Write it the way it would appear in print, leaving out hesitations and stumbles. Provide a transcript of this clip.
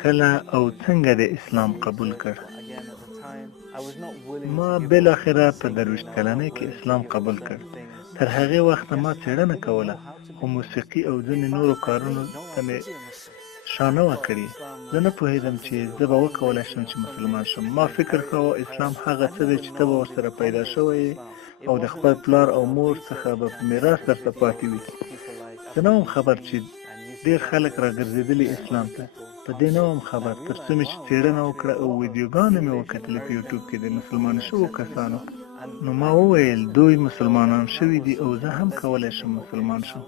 کله او څنګه د اسلام قبول کړ؟ ما بالاخره په 23 کلنۍ کې اسلام قبول کړ. تر هغې وخته ما څېړنه کوله، خو موسیقي او ځینې نورو کارونو ته مې شا نه وه کړې. زه نه پوهېدم چې زه به وکولی شم چې مسلمان شم. ما فکر کاوه اسلام هغه څه دی چې ته به ورسره پیدا شوی یې او د خپل پلار او مور څخه به په میراث درته پاتې وي. زه نه وم خبر چې ډېر خلک راګرځېدلي اسلام ته. په دې نه وم خبر تر څو مې چې څېړنه وکړه او ویډیوګانې مې وکتلې په یوټیوب کې د مسلمان شوو کسانو. نو ما وویل دوی مسلمانان شوي دي او زه هم کولی شم مسلمان شم.